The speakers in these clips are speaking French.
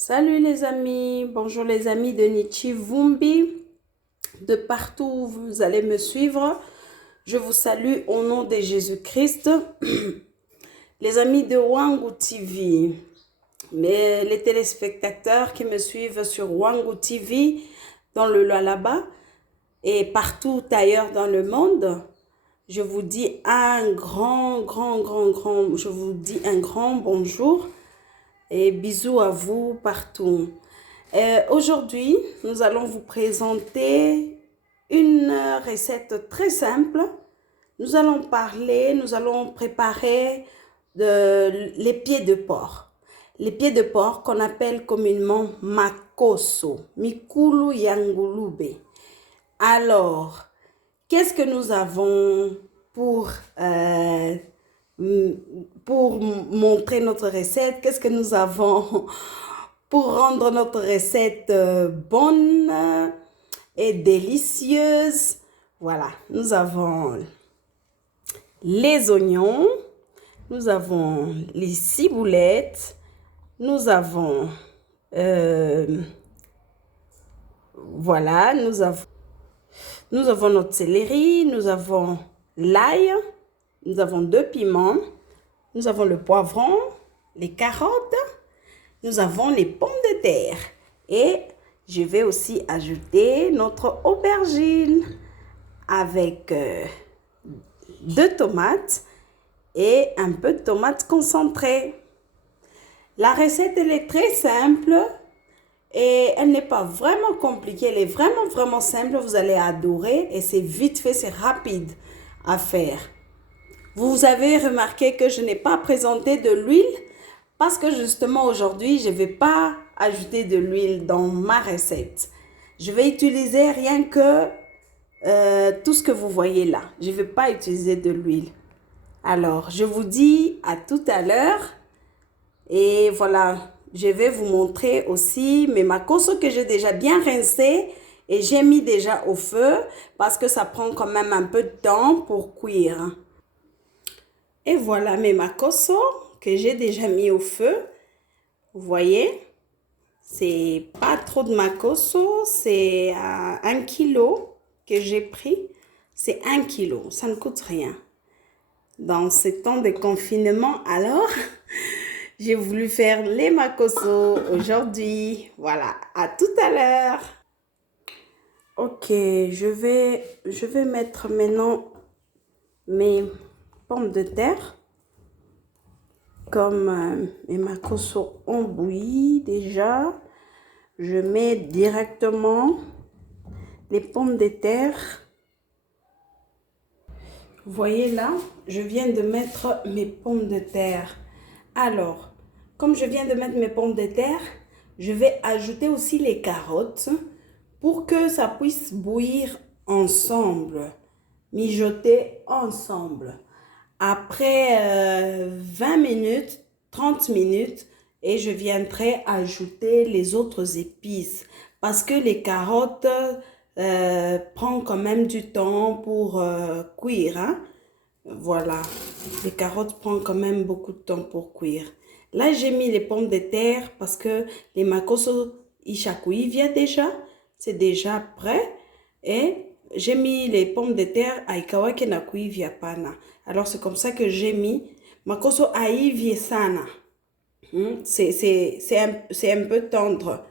Salut les amis, bonjour les amis de Nichi Vumbi, de partout où vous allez me suivre. Je vous salue au nom de Jésus-Christ. Les amis de Wangu TV, mais les téléspectateurs qui me suivent sur Wangu TV, dans le Lualaba et partout ailleurs dans le monde, je vous dis un grand bonjour et bisous à vous partout. Aujourd'hui, nous allons vous présenter une recette très simple. Nous allons préparer les pieds de porc. Les pieds de porc qu'on appelle communément makoso, mikulu yangulube. Alors, qu'est-ce que nous avons pour montrer notre recette? Qu'est-ce que nous avons pour rendre notre recette bonne et délicieuse? Voilà, nous avons les oignons, nous avons les ciboulettes, nous avons voilà, nous avons notre céleri, nous avons l'ail, nous avons 2 piments, nous avons le poivron, les carottes, nous avons les pommes de terre et je vais aussi ajouter notre aubergine avec 2 tomates et un peu de tomates concentrées. La recette, elle est très simple et elle n'est pas vraiment compliquée. Elle est vraiment simple. Vous allez adorer et c'est vite fait, c'est rapide à faire. Vous avez remarqué que je n'ai pas présenté de l'huile parce que justement aujourd'hui, je ne vais pas ajouter de l'huile dans ma recette. Je vais utiliser rien que tout ce que vous voyez là. Je ne vais pas utiliser de l'huile. Alors, je vous dis à tout à l'heure. Et voilà, je vais vous montrer aussi mes makoso que j'ai déjà bien rincé et j'ai mis déjà au feu parce que ça prend quand même un peu de temps pour cuire. Et voilà mes makoso que j'ai déjà mis au feu. Vous voyez, c'est pas trop de makoso, c'est 1 kilo que j'ai pris. C'est 1 kilo, ça ne coûte rien. Dans ce temps de confinement, alors, j'ai voulu faire les makoso aujourd'hui. Voilà, à tout à l'heure. Ok, je vais mettre maintenant mes pommes de terre. Comme mes makoso ont bouilli déjà, je mets directement les pommes de terre. Vous voyez là, je viens de mettre mes pommes de terre. Alors, comme je viens de mettre mes pommes de terre, je vais ajouter aussi les carottes pour que ça puisse bouillir ensemble, mijoter ensemble. Après 20 minutes, 30 minutes, et je viendrai ajouter les autres épices parce que les carottes prennent quand même du temps pour cuire. Hein? Voilà, les carottes prennent quand même beaucoup de temps pour cuire. Là, j'ai mis les pommes de terre parce que les makoso ishakuivia déjà, c'est déjà prêt. Et j'ai mis les pommes de terre aikawake na kuivia pana. Alors, c'est comme ça que j'ai mis makoso aivie sana. C'est un peu tendre.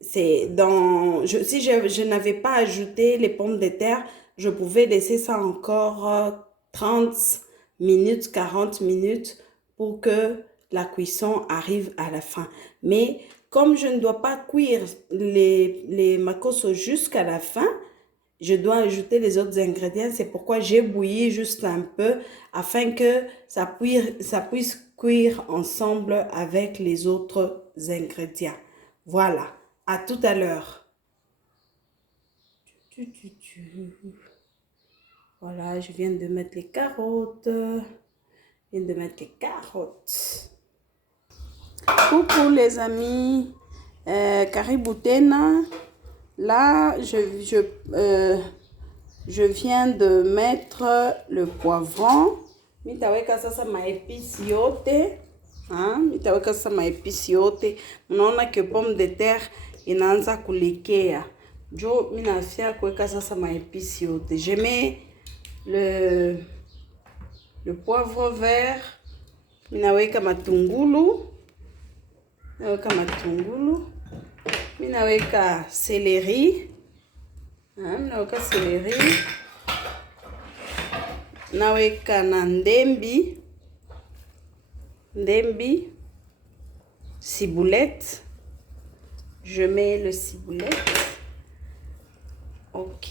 Si je n'avais pas ajouté les pommes de terre, je pouvais laisser ça encore 30 minutes, 40 minutes pour que la cuisson arrive à la fin. Mais comme je ne dois pas cuire les makoso jusqu'à la fin, je dois ajouter les autres ingrédients. C'est pourquoi j'ai bouilli juste un peu afin que ça puisse cuire ensemble avec les autres ingrédients. Voilà, à tout à l'heure. Voilà, je viens de mettre les carottes. Coucou les amis, karibu tena. Là, je viens de mettre le poivron. Mitaweka sasa maépices yote. Nitaweka sasa maepisi yote. Mnaona que pomme de terre inaanza kulekea. Jo mimi nafia kuweka sasa maepisi yote. Je mets le poivre vert. Minaweka matungulu. Naweka matungulu. Minaweka céleri. Minaweka céleri. Naweka na ndembi. Ndembi. Ciboulette. Je mets le ciboulette. Ok.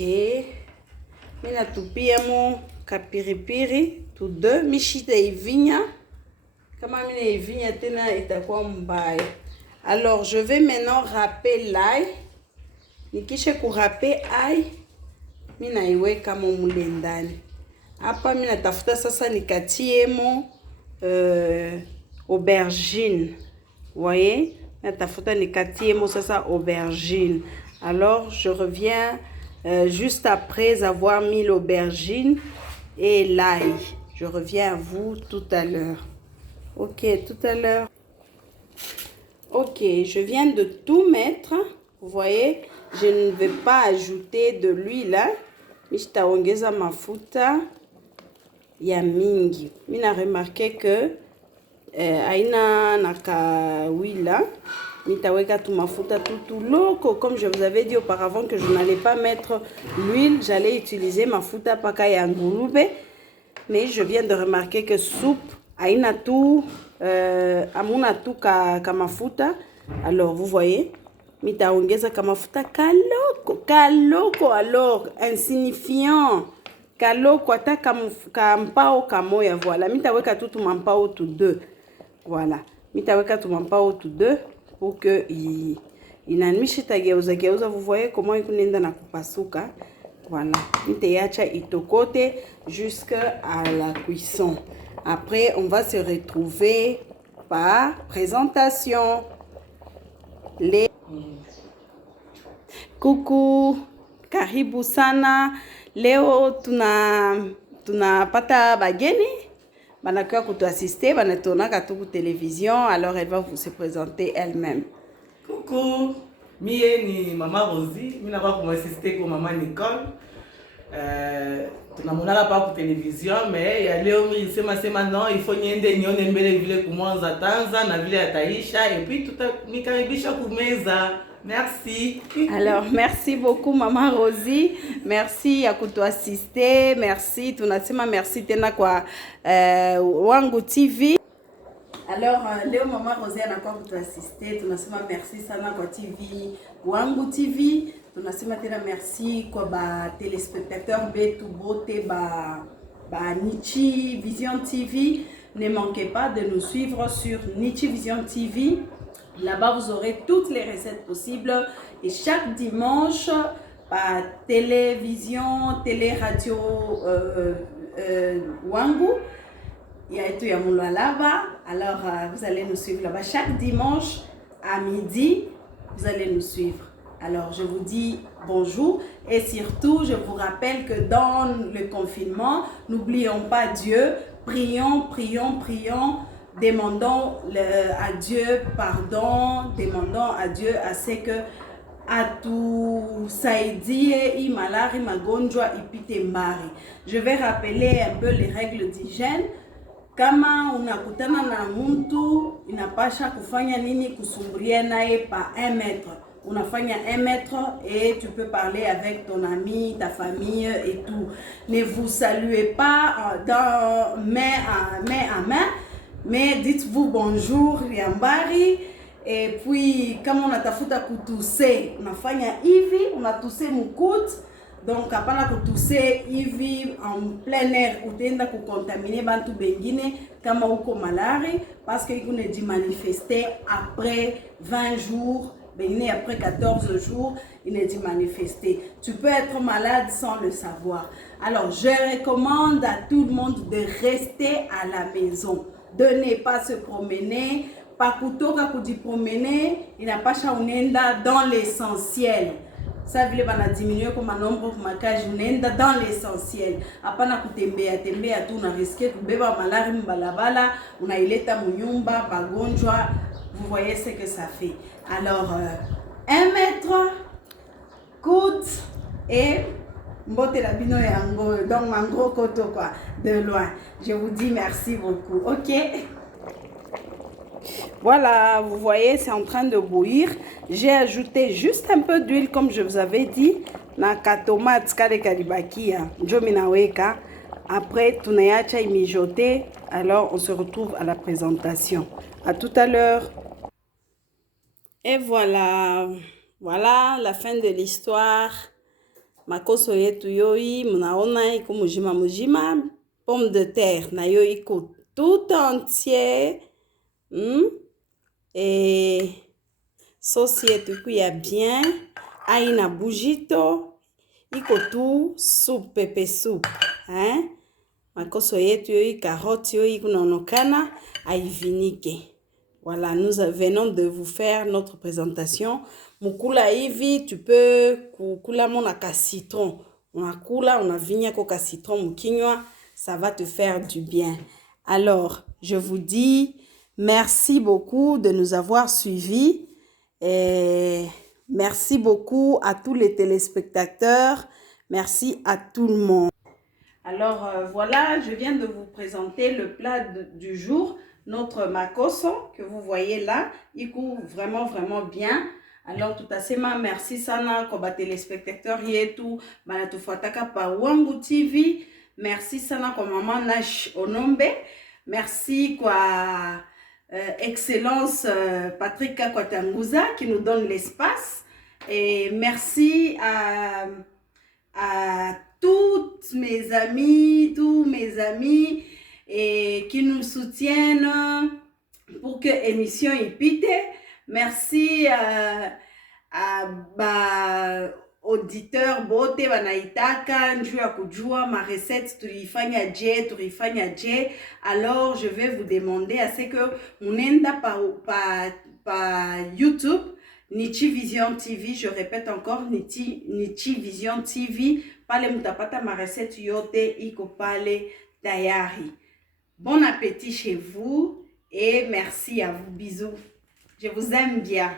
Mina tupia mo kapiripiri. Tout deux. Mishita ivinya. Kama mina ivinya tena itakuwa mbaya. Alors, je vais maintenant râper l'ail. Nikisha kurâper ail. Mina iweka mo mule ndani. Hapa mina tafuta sasa nikatie mo aubergine. Voyez? Natafuta nikatie mo sasa aubergine. Alors, je reviens juste après avoir mis l'aubergine et l'ail. Je reviens à vous tout à l'heure. Ok, tout à l'heure. Ok, je viens de tout mettre. Vous voyez, je ne vais pas ajouter de l'huile. Nitaongeza mafuta ya mingi. Mina remarqué que aina naka huile. Nitaweka tu mafuta tout loco. Comme je vous avais dit auparavant que je n'allais pas mettre l'huile, j'allais utiliser mafuta paka ya ngurube. Mais je viens de remarquer que soupe aina tu amuna tu ka mafuta. Alors vous voyez, nitaongeza ka mafuta kaloko alors insignifiant. Kaloko ata ka mpao kamoya, voilà. Mitaweka tu mampao tout deux. Voilà. Mitaweka tu mampao tout deux pour que inanimishita geuza. Vous voyez comment ikunenda na kupasuka. Voilà. Nitaiacha itokote jusqu'à la cuisson. Après, on va se retrouver par présentation. Coucou, karibu sana. Leo tunapata bageni. Banakuwa kutuassister, banatonaka tu ku télévision, alors elle va vous se présenter elle-même. Coucou, mie ni Mama Rosie, mimi nakuwa kumassiste kwa Mama Nicole. Tunamonaka pa ku télévision, mais ya leo mimi sema non, il faut niende nione mbele vile kumwanza Tanza na vile ataisha et puis tutanikaribisha kumeza. Merci. Alors, merci beaucoup, Maman Rosie. Merci à kutuassister. Merci. Tunasema merci tena kwa Wangu TV. Alors, leo Maman Rosie anakuwa kutuassister. Tunasema merci sana kwa TV Wangu TV. Tunasema tena merci kwa ba téléspectateurs betu bote ba Nichi Vision TV. Ne manquez pas de nous suivre sur Nichi Vision TV. Là-bas, vous aurez toutes les recettes possibles. Et chaque dimanche, par télévision, télé-radio Wangu, il y a tout là-bas. Alors, vous allez nous suivre là-bas. Chaque dimanche à midi, vous allez nous suivre. Alors, je vous dis bonjour. Et surtout, je vous rappelle que dans le confinement, n'oublions pas Dieu. Prions. Demandons à Dieu pardon, demandons à Dieu à ce que atusaidie imalari magonjwa ipite mbari. Je vais rappeler un peu les règles d'hygiène. Kama unakutana na mtu inapasha kufanya nini? Kusumburia naye pa 1 mètre. Unafanya 1 mètre et tu peux parler avec ton ami, ta famille et tout. Ne vous saluez pas main à main. Mais dites-vous bonjour, Riambari. Et puis, comme on a tafuta kutousser, on a fait hivi, on a toussé mukut. Donc, apana kutousser hivi en plein air, ou tenda ku contaminer bantu bengine, kama uko malari, parce que il dit manifester après 20 jours, bengine après 14 jours, il est dit manifester. Tu peux être malade sans le savoir. Alors, je recommande à tout le monde de rester à la maison. De ne pas se promener, pas kutoka kujipromener, inapasha unenda dans l'essentiel. Ça vile bana diminuer comme un nombre comme makage nenda dans l'essentiel. Apana kutembea tembea tu na risquer kubeba malari mbalabala, unaileta munyumba bagonjwa. Vous voyez ce que ça fait. Alors 1 mètre coude et mbote la bino yango donc mangro koto quoi de loin. Je vous dis merci beaucoup. OK? Voilà, vous voyez, c'est en train de bouillir. J'ai ajouté juste un peu d'huile, comme je vous avais dit. Naka tomate, kale kalibaki, jominaweka. Après, tunayacha mijoter. Alors, on se retrouve à la présentation. À tout à l'heure. Et voilà, voilà la fin de l'histoire. Makoso yetu yoi, munaona iko mujima mujima. Pomme de terre, na yo iko tout entier. Et sauce yetu kuya bien. Aina bujito. Iko tout soupe, pepe soupe. Hein? Makoso yetu yoi, carotte yoi, kunonokana, aivinike. Voilà, nous venons de vous faire notre présentation. Mukula hivi, tu peux kukula monaka citron. On a kula, on a vigna koka citron mukinywa, ça va te faire du bien. Alors, je vous dis merci beaucoup de nous avoir suivis. Et merci beaucoup à tous les téléspectateurs. Merci à tout le monde. Alors, voilà, je viens de vous présenter le plat du jour. Notre makoso que vous voyez là, il court vraiment bien. Alors tout à fait, merci sana kwa téléspectateurs yetu banatufuataka pa Wangu TV. Merci sana kwa maman Nash Onombe. Merci kwa Excellence Patrick Kakwatanguza qui nous donne l'espace. Et merci à toutes mes amis, tous mes amis et qui nous soutiennent pour que l'émission ipite. Merci à auditeurs bote banaitaka njuu ya kujua ma recette tulifanya je. Alors je vais vous demander à ce que munenda pa YouTube Nichi Vision TV, je répète encore Nichi Vision TV, pale mutapata ma recette yote iko pale tayari. Bon appétit chez vous et merci à vous. Bisous. Je vous aime bien.